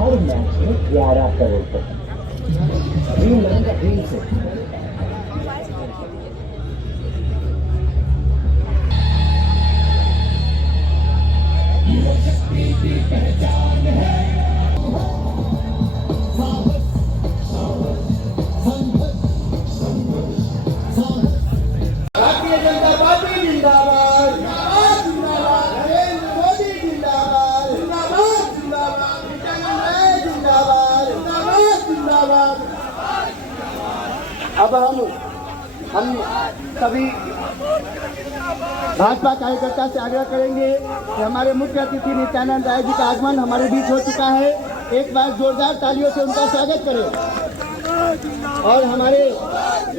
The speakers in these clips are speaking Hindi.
हर मैच में 11 करोड़ तक ड्रीम बनेगा, ड्रीम से। भारतीय जनता पार्टी जिंदाबाद, नरेंद्र मोदी जिंदाबाद, जिंदाबाद, जिंदाबाद। अब हम सभी भाजपा कार्यकर्ता से आग्रह करेंगे कि हमारे मुख्य अतिथि नित्यानंद राय जी का आगमन हमारे बीच हो चुका है। एक बार जोरदार तालियों से उनका स्वागत करें। और हमारे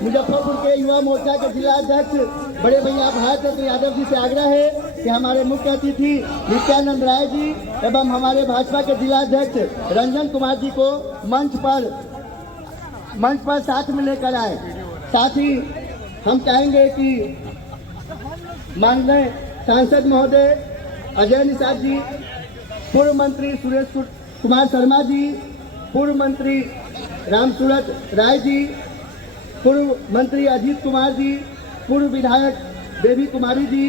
मुजफ्फरपुर के युवा मोर्चा के जिला अध्यक्ष बड़े भैया भारत रत्न यादव जी से आग्रह है कि हमारे मुख्य अतिथि नित्यानंद राय जी एवं हमारे भाजपा के जिला अध्यक्ष रंजन कुमार जी को मंच पर साथ में लेकर आए। साथ ही हम चाहेंगे कि माननीय सांसद महोदय अजय निषाद जी, पूर्व मंत्री सुरेश कुमार शर्मा जी, पूर्व मंत्री रामसूरत राय जी, पूर्व मंत्री अजीत कुमार जी, पूर्व विधायक देवी कुमारी जी,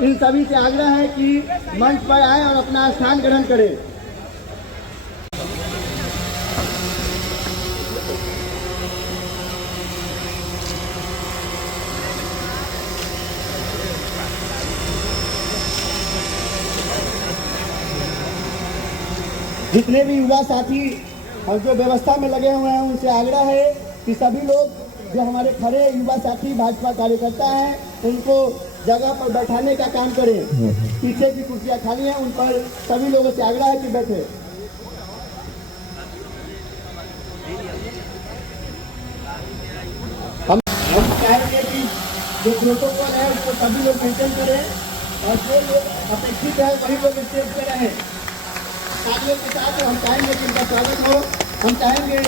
इन सभी से आग्रह है कि मंच पर आए और अपना स्थान ग्रहण करें। जितने भी युवा साथी और जो व्यवस्था में लगे हुए हैं उनसे आग्रह है कि सभी लोग जो हमारे खड़े युवा साथी भाजपा कार्यकर्ता हैं उनको जगह पर बैठाने का काम करें। पीछे की कुर्सियां खाली हैं, उन पर सभी लोगों से आग्रह है कि बैठे। हम चाहेंगे कि जो प्रोटोकॉल है उसको सभी लोग मेंटेन करें और जो लोग अपेक्षित है वही लोग स्टेज पर रहें। साथियों के साथ हम चाहेंगे कि इनका स्वागत हो। हम चाहेंगे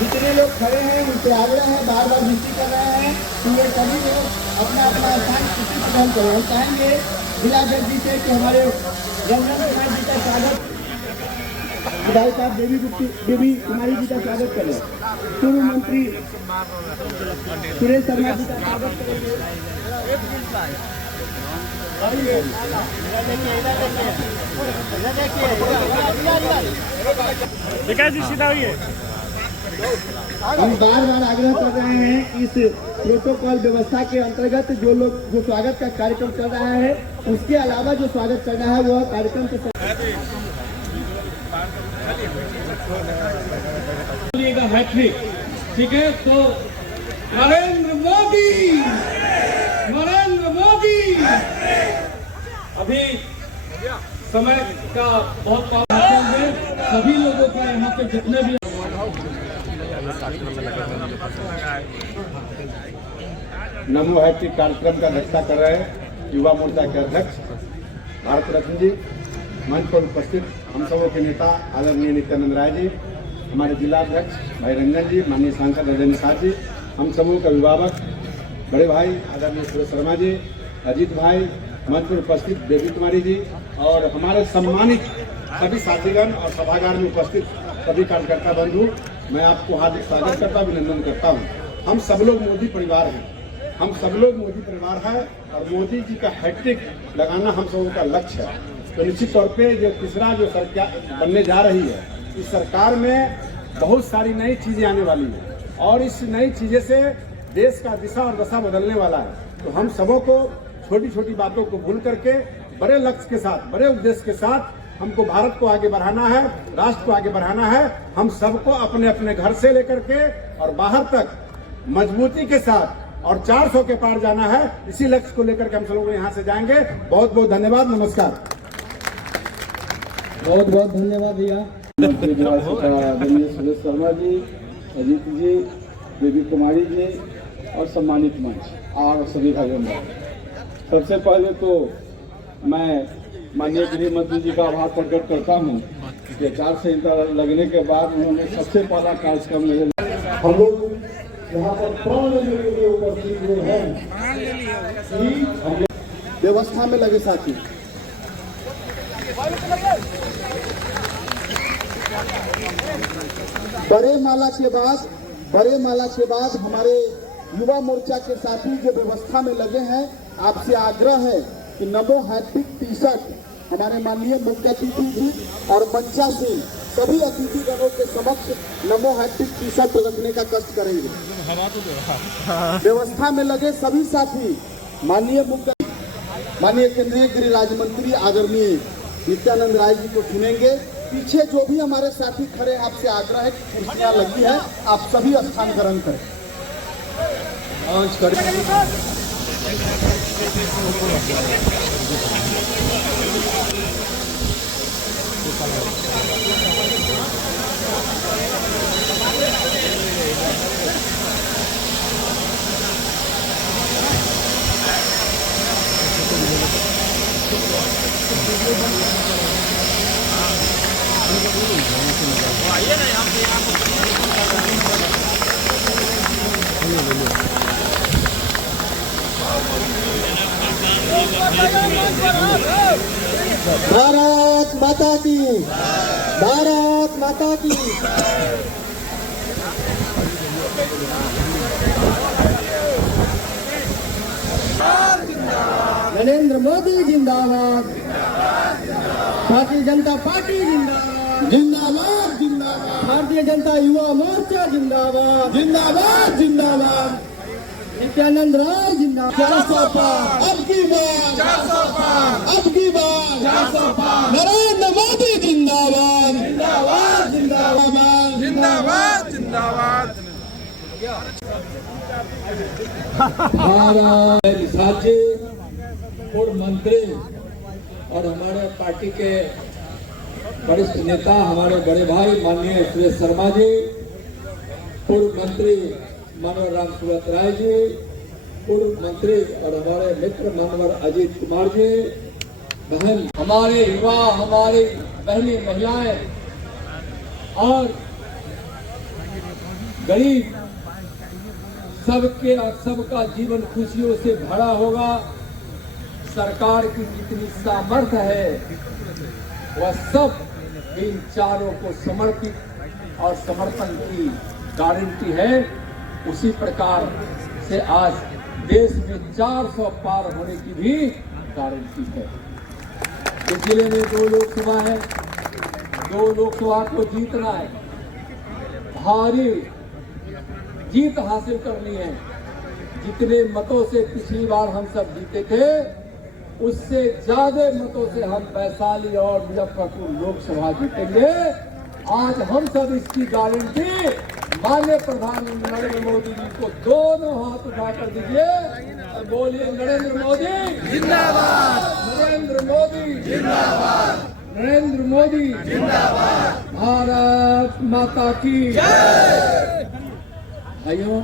जितने लोग खड़े हैं उनसे आग्रह है, बार बार विनती कर रहे हैं कि ये सभी लोग अपना अपना स्थान किसी से ग्रहण करें। हम चाहेंगे जिला अध्यक्ष जी से कि हमारे रंजन कुमार जी का स्वागत, विधायक साहब देवी कुमारी जी का स्वागत करें, पूर्व मंत्री सुरेश शर्मा जी का स्वागत करेंगे। हम बार बार आग्रह कर रहे हैं इस प्रोटोकॉल व्यवस्था के अंतर्गत जो स्वागत का कार्यक्रम चल रहा है उसके अलावा जो स्वागत चल रहा है वह कार्यक्रम के हैट्रिक, ठीक है। तो नरेंद्र मोदी अभी समय का बहुत पाबंद है। सभी लोगों का यहाँ पे जितने भी नमो हैट्रिक कार्यक्रम का अध्यक्षता कर रहे हैं युवा मोर्चा के अध्यक्ष भारत रत्न जी, मंच पर उपस्थित हम सबों के नेता आदरणीय नित्यानंद राय जी, हमारे जिला अध्यक्ष भाई रंजन जी, माननीय सांसद अजय निषाद जी, हम सबों का अभिभावक बड़े भाई आदरणीय सुरेश शर्मा जी, अजीत भाई, मंच पर उपस्थित देवी कुमारी जी और हमारे सम्मानित सभी साथीगण और सभागार में उपस्थित सभी कार्यकर्ता बंधु, मैं आपको हार्दिक स्वागत करता हूँ, अभिनंदन करता हूँ। हम सब लोग मोदी परिवार हैं, हम सब लोग मोदी परिवार है और मोदी जी का हैट्रिक लगाना हम सबों का लक्ष्य है। तो निश्चित तौर पे जो तीसरा जो सरकार बनने जा रही है, इस सरकार में बहुत सारी नई चीजें आने वाली है और इस नई चीजें से देश का दिशा और दशा बदलने वाला है। तो हम सबों को छोटी छोटी बातों को भूल करके बड़े लक्ष्य के साथ, बड़े उद्देश्य के साथ हमको भारत को आगे बढ़ाना है, राष्ट्र को आगे बढ़ाना है। हम सबको अपने अपने घर से लेकर के और बाहर तक मजबूती के साथ और 400 के पार जाना है। इसी लक्ष्य को लेकर के हम सब लोग यहाँ से जाएंगे। बहुत बहुत धन्यवाद, नमस्कार। बहुत बहुत धन्यवाद भैया। सुरेश शर्मा जी, अजीत जी, देवी कुमारी जी और सम्मानित मंच और सभी भाइयों में सबसे पहले तो मैं माननीय गृह मंत्री जी का आभार प्रकट करता हूँ कि आचार संहिता लगने के बाद उन्होंने सबसे पहला कार्यक्रम मेरे हम लोग यहाँ पर प्राण लेने के लिए उपस्थित हुए हैं। व्यवस्था में लगे साथी बड़े माला के बाद हमारे युवा मोर्चा के साथी जो व्यवस्था में लगे हैं, आपसे आग्रह है कि नमो हैट्रिक टी शर्ट हमारे माननीय मुख्य अतिथि जी और मंचा से सभी अतिथिगणों के समक्ष नमो हैट्रिक टी शर्ट रखने का कष्ट करेंगे। व्यवस्था में लगे सभी साथी माननीय केंद्रीय गृह राज्य मंत्री आदरणीय नित्यानंद राय जी को चुनेंगे। पीछे जो भी हमारे साथी खड़े हैं, आपसे आग्रह है कि कुर्सियां लगी है, आप सभी स्थान ग्रहण करें। भारत माता की, भारत माता की। नरेंद्र मोदी जिंदाबाद, भारतीय जनता पार्टी जिंदाबाद, जिंदाबाद जिंदाबाद, भारतीय जनता युवा मोर्चा जिंदाबाद, जिंदाबाद जिंदाबाद, नित्यानंद राय जिंदाबाद। 400 पार अब की बार, 400 पार अब की बार, 400 पार। नरेंद्र मोदी जिंदाबाद, जिंदाबाद जिंदाबाद, जिंदाबाद जिंदाबाद। राज्य पूर्व मंत्री और हमारे पार्टी के वरिष्ठ नेता हमारे बड़े भाई माननीय सुरेश शर्मा जी, पूर्व मंत्री मानवर राम सूरत राय जी, पूर्व मंत्री और हमारे मित्र मानवर अजीत कुमार जी, बहन हमारे युवा, हमारी बहनें महिलाएं और गरीब सबका जीवन खुशियों से भरा होगा। सरकार की जितनी सामर्थ्य है वह सब इन चारों को समर्पित और समर्पण की गारंटी है। उसी प्रकार से आज देश में 400 पार होने की भी गारंटी है। इस जिले में 2 लोकसभा है, 2 लोकसभा को जीतना है, भारी जीत हासिल करनी है। जितने मतों से पिछली बार हम सब जीते थे, उससे ज्यादा मतों से हम वैशाली और मुजफ्फरपुर लोकसभा जीतेंगे। आज हम सब इसकी गारंटी माननीय प्रधानमंत्री नरेंद्र मोदी जी को दोनों हाथ उठाकर दीजिए और बोलिए नरेंद्र मोदी जिंदाबाद, नरेंद्र मोदी जिंदाबाद, नरेंद्र मोदी जिंदाबाद, भारत माता की जय। भाइयों,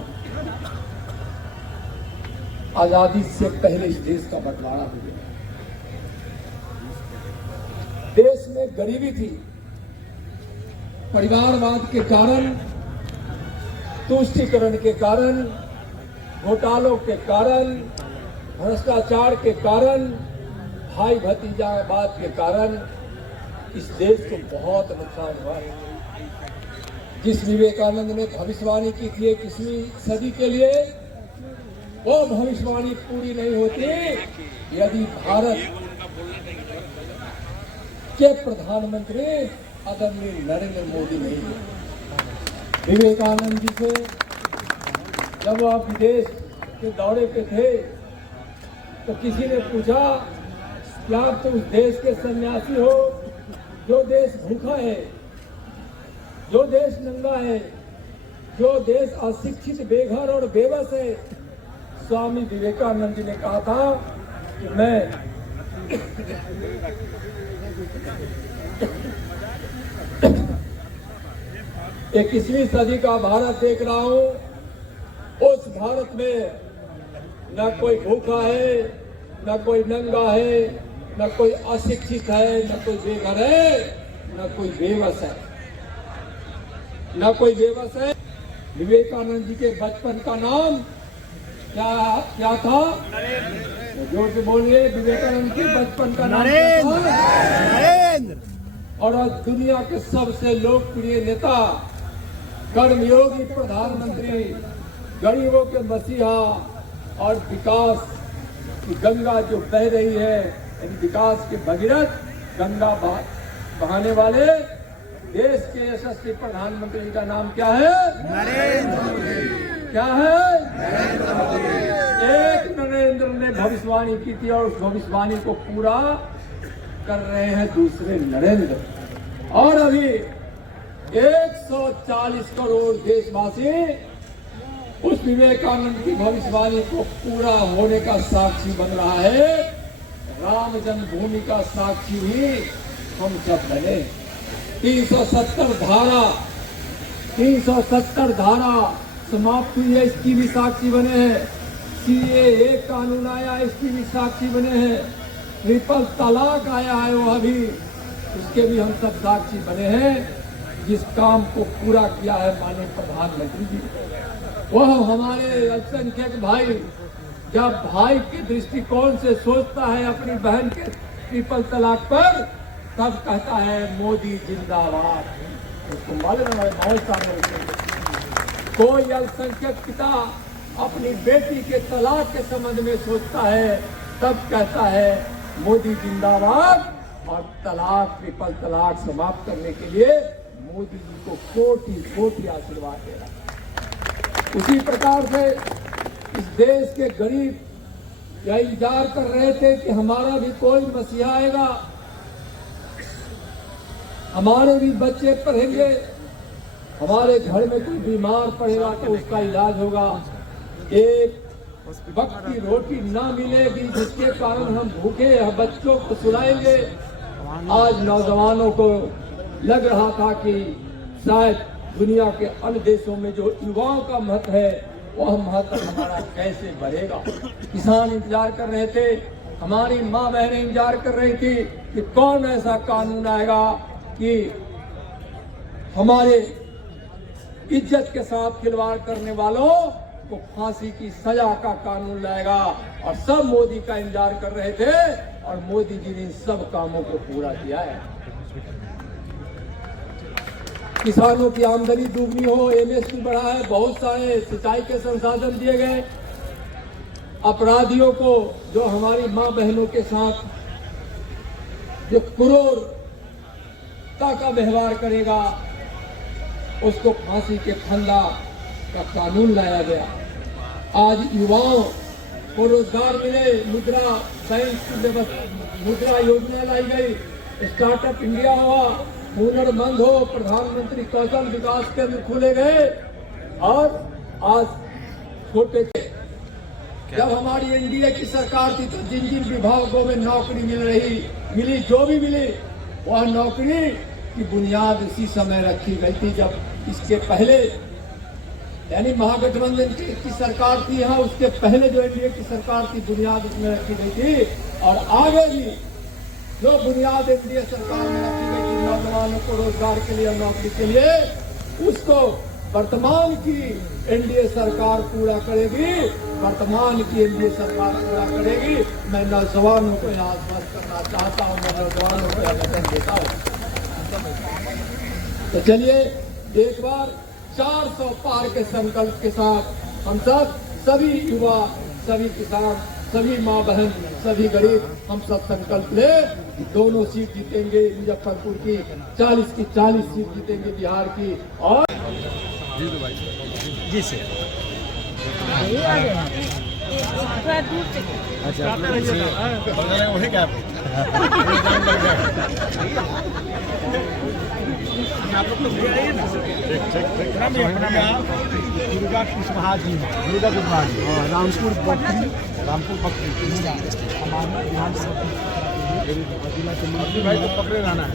आजादी से पहले इस देश का बंटवारा हुआ। देश में गरीबी थी, परिवारवाद के कारण, तुष्टीकरण के कारण, घोटालों के कारण, भ्रष्टाचार के कारण, भाई भतीजावाद के कारण इस देश को बहुत नुकसान हुआ है। जिस विवेकानंद ने भविष्यवाणी की थी 21वीं सदी के लिए, वो भविष्यवाणी पूरी नहीं होती यदि भारत के प्रधानमंत्री आदरणीय नरेंद्र मोदी नहीं है। विवेकानंद जी से जब वह विदेश के दौरे पे थे तो किसी ने पूछा कि आप तो उस देश के सन्यासी हो जो देश भूखा है, जो देश नंगा है, जो देश अशिक्षित, बेघर और बेबस है। स्वामी विवेकानंद जी ने कहा था कि मैं 21वीं सदी का भारत देख रहा हूं। उस भारत में न कोई भूखा है, न कोई नंगा है, न कोई अशिक्षित है, न कोई बेघर है, न कोई बेबस है, न कोई बेबस है। विवेकानंद जी के बचपन का नाम क्या था? जोर से बोलिए, विवेकानंद के बचपन का नाम क्या था? और आज दुनिया के सबसे लोकप्रिय नेता, कर्मयोगी प्रधानमंत्री, गरीबों के मसीहा और विकास की गंगा जो बह रही है, यानी विकास के भगीरथ गंगा बहाने वाले देश के यशस्वी प्रधानमंत्री जी का नाम क्या है? नरेंद्र मोदी। क्या है? नरेंद्र मोदी। एक नरेंद्र ने भविष्यवाणी की थी और उस भविष्यवाणी को पूरा कर रहे हैं दूसरे नरेंद्र। और अभी 140 करोड़ देशवासी उस विवेकानंद की भविष्यवाणी को पूरा होने का साक्षी बन रहा है। राम जन्मभूमि का साक्षी भी हम सब बने। 370 धारा समाप्त हुई है, इसकी भी साक्षी बने हैं। CAA कानून आया, इसकी भी साक्षी बने हैं। ट्रिपल तलाक आया है, वह भी, उसके भी हम सब साक्षी बने हैं। जिस काम को पूरा किया है माननीय प्रधानमंत्री जी, वह हमारे अल्पसंख्यक भाई जब भाई के दृष्टिकोण से सोचता है अपनी बहन के ट्रिपल तलाक पर, तब कहता है मोदी जिंदाबाद। उसको मालूम है बहुत सारे कोई अल्पसंख्यक पिता अपनी बेटी के तलाक के संबंध में सोचता है, तब कहता है मोदी जिंदाबाद। और तलाक, ट्रिपल तलाक समाप्त करने के लिए मोदी जी को कोटि कोटि आशीर्वाद दे रहा है। उसी प्रकार से इस देश के गरीब यह इंतजार कर रहे थे कि हमारा भी कोई मसीहा आएगा, हमारे भी बच्चे पढ़ेंगे, हमारे घर में कोई बीमार पड़ेगा तो उसका इलाज होगा, एक वक्त की रोटी ना मिलेगी जिसके कारण हम भूखे बच्चों को सुलाएंगे। आज नौजवानों को लग रहा था कि शायद दुनिया के अन्य देशों में जो युवाओं का महत्व है वह महत्व हमारा कैसे बढ़ेगा। किसान इंतजार कर रहे थे, हमारी माँ बहनें इंतजार कर रही थी कि कौन ऐसा कानून आएगा कि हमारे इज्जत के साथ खिलवाड़ करने वालों को फांसी की सजा का कानून लाएगा। और सब मोदी का इंतजार कर रहे थे और मोदी जी ने इन सब कामों को पूरा किया है। किसानों की आमदनी दुगनी हो, MSP बढ़ा है, बहुत सारे सिंचाई के संसाधन दिए गए। अपराधियों को, जो हमारी माँ बहनों के साथ जो क्रूरता का व्यवहार करेगा उसको फांसी के फंदा का कानून लाया गया। आज युवाओं को रोजगार मिले, मुद्रा बैंक मुद्रा योजना लाई गई, स्टार्टअप इंडिया हुआ, हुनरमंद हो, प्रधानमंत्री कौशल विकास केंद्र खोले गए। और आज छोटे जब हमारी NDA की सरकार थी तो जिन जिन विभागों में नौकरी मिली जो भी मिली, वह नौकरी की बुनियाद उसी समय रखी गई थी जब इसके पहले यानी महागठबंधन की सरकार थी यहाँ, उसके पहले जो NDA की सरकार थी बुनियाद उसमें रखी गई थी। और आगे भी जो बुनियाद NDA सरकार में रखी गई थी नौजवानों को रोजगार के लिए और नौकरी के लिए, उसको वर्तमान की NDA सरकार पूरा करेगी। वर्तमान की NDA सरकार पूरा करेगी। मैं नौजवानों को यहाँ आश्वस्त करना चाहता हूँ, मैं नौजवानों को आवेदन देता हूँ। तो चलिए एक बार 400 पार के संकल्प के साथ हम सब, सभी युवा, सभी किसान, सभी माँ बहन, सभी गरीब, हम सब संकल्प ले, दोनों सीट जीतेंगे मुजफ्फरपुर की, 40 की 40 सीट जीतेंगे बिहार की। और जी से अच्छा वही क्या आप लोग तो आइए ना। दुर्गा कुशवाहा जी, दुर्गा कुशवाहा जी, रामपुर बकरी हमारे विधानसभा जिला के भाई तो पकड़े रहना है।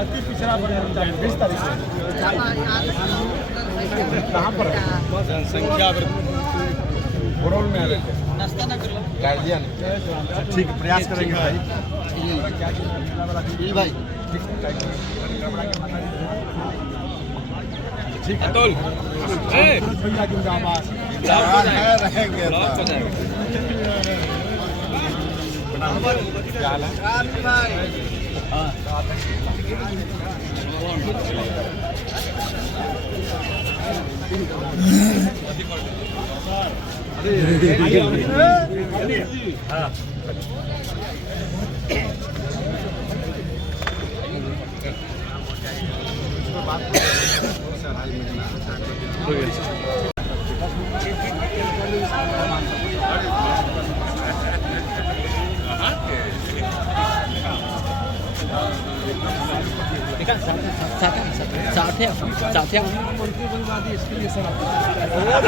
अति पिछड़ा 20 तारीख कहाँ पर जनसंख्या घोड़ोल में आ रहे थे गार्जियन। ठीक है, प्रयास करेंगे भाई। भाई अतुल भैया जिंदाबाद रहेंगे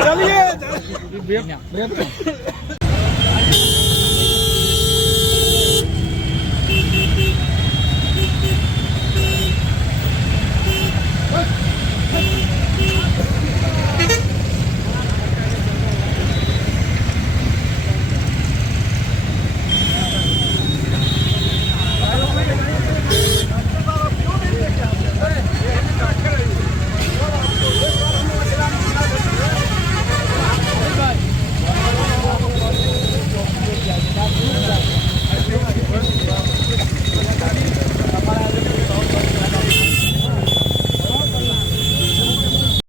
चलिए